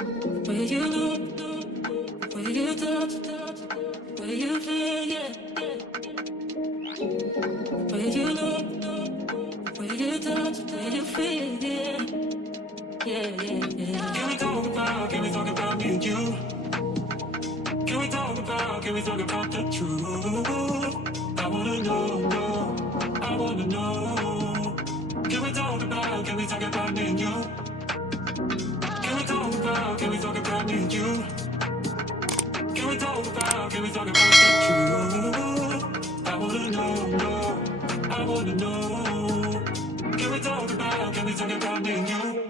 Where you look, where you touch, where you feel, yeah. Where you look, where you touch, where you feel, yeah. Yeah. Can we talk about me and you? Can we talk about the truth? I wanna know, I wanna know. Can we talk about me and you? Can we talk about me and you? Can we talk about the truth? I wanna know, I wanna know. Can we talk about me and you?